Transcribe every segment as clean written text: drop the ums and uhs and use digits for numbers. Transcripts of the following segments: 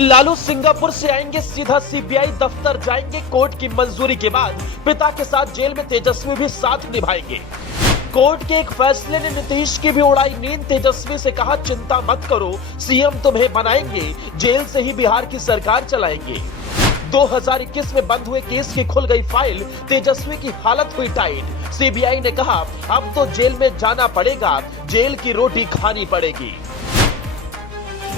Lalu Singapore से आएंगे, सीधा सीबीआई दफ्तर जाएंगे। कोर्ट की मंजूरी के बाद पिता के साथ जेल में तेजस्वी भी साथ निभाएंगे। कोर्ट के एक फैसले ने नीतीश की भी उड़ाई नींद। तेजस्वी से कहा, चिंता मत करो, सीएम तुम्हें बनाएंगे, जेल से ही बिहार की सरकार चलाएंगे। 2021 में बंद हुए केस की खुल गई फाइल, तेजस्वी की हालत हुई टाइट। सीबीआई ने कहा, अब तो जेल में जाना पड़ेगा, जेल की रोटी खानी पड़ेगी।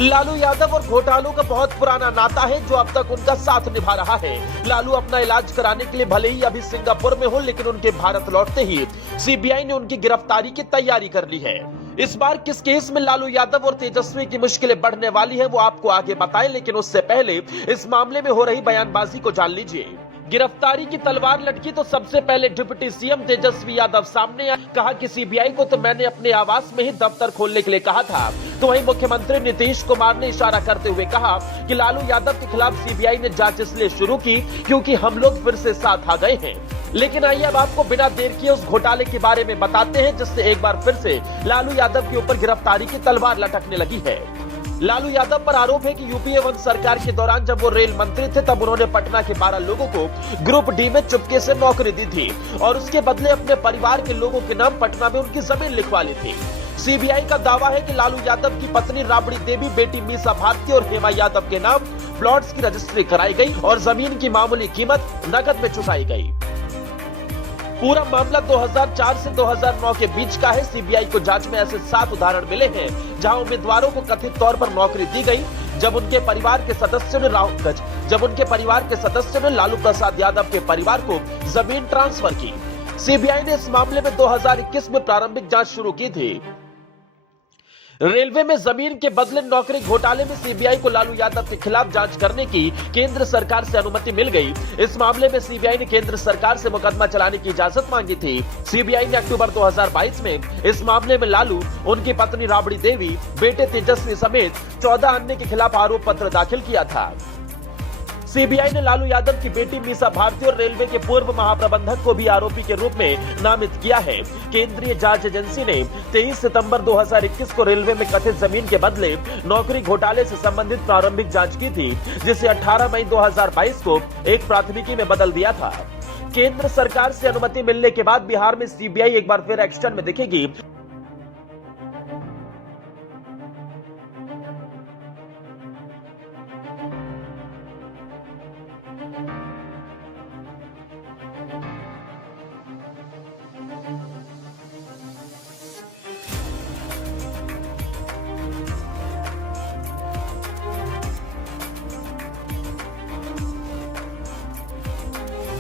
लालू यादव और घोटालों का बहुत पुराना नाता है जो अब तक उनका साथ निभा रहा है। लालू अपना इलाज कराने के लिए भले ही अभी सिंगापुर में हो, लेकिन उनके भारत लौटते ही सीबीआई ने उनकी गिरफ्तारी की तैयारी कर ली है। इस बार किस केस में लालू यादव और तेजस्वी की मुश्किलें बढ़ने वाली है वो आपको आगे बताएं, लेकिन उससे पहले इस मामले में हो रही बयानबाजी को जान लीजिए। गिरफ्तारी की तलवार लटकी तो सबसे पहले डिप्टी सीएम तेजस्वी यादव सामने आए। कहा कि सीबीआई को तो मैंने अपने आवास में ही दफ्तर खोलने के लिए कहा था। तो वहीं मुख्यमंत्री नीतीश कुमार ने इशारा करते हुए कहा कि लालू यादव के खिलाफ सीबीआई ने जांच इसलिए शुरू की क्योंकि हम लोग फिर से साथ आ गए हैं। लेकिन आइए अब आपको बिना देर किए उस घोटाले के बारे में बताते हैं जिससे एक बार फिर से लालू यादव के ऊपर गिरफ्तारी की तलवार लटकने लगी है। लालू यादव पर आरोप है कि यूपीए 1 सरकार के दौरान जब वो रेल मंत्री थे तब उन्होंने पटना के 12 लोगों को ग्रुप डी में चुपके से नौकरी दी थी और उसके बदले अपने परिवार के लोगों के नाम पटना में उनकी जमीन लिखवा ली थी। सीबीआई का दावा है कि लालू यादव की पत्नी राबड़ी देवी, बेटी मीसा भारती और हेमा यादव के नाम प्लॉट्स की रजिस्ट्री कराई गई और जमीन की मामूली कीमत नकद में चुकाई गई। पूरा मामला 2004 से 2009 के बीच का है। सीबीआई को जांच में ऐसे 7 उदाहरण मिले हैं जहां उम्मीदवारों को कथित तौर पर नौकरी दी गई जब उनके परिवार के सदस्यों ने लालू प्रसाद यादव के परिवार को जमीन ट्रांसफर की। सीबीआई ने इस मामले में 2021 में प्रारंभिक जांच शुरू की थी। रेलवे में जमीन के बदले नौकरी घोटाले में सीबीआई को लालू यादव के खिलाफ जांच करने की केंद्र सरकार से अनुमति मिल गई। इस मामले में सीबीआई ने केंद्र सरकार से मुकदमा चलाने की इजाजत मांगी थी। सीबीआई ने अक्टूबर 2022 में इस मामले में लालू, उनकी पत्नी राबड़ी देवी, बेटे तेजस्वी समेत 14 अन्य के खिलाफ आरोप पत्र दाखिल किया था। सीबीआई ने लालू यादव की बेटी मीसा भारती और रेलवे के पूर्व महाप्रबंधक को भी आरोपी के रूप में नामित किया है। केंद्रीय जांच एजेंसी ने 23 सितंबर 2021 को रेलवे में कथित जमीन के बदले नौकरी घोटाले से संबंधित प्रारंभिक जांच की थी, जिसे 18 मई 2022 को एक प्राथमिकी में बदल दिया था। केंद्र सरकार से अनुमति मिलने के बाद बिहार में सीबीआई एक बार फिर एक्शन में दिखेगी।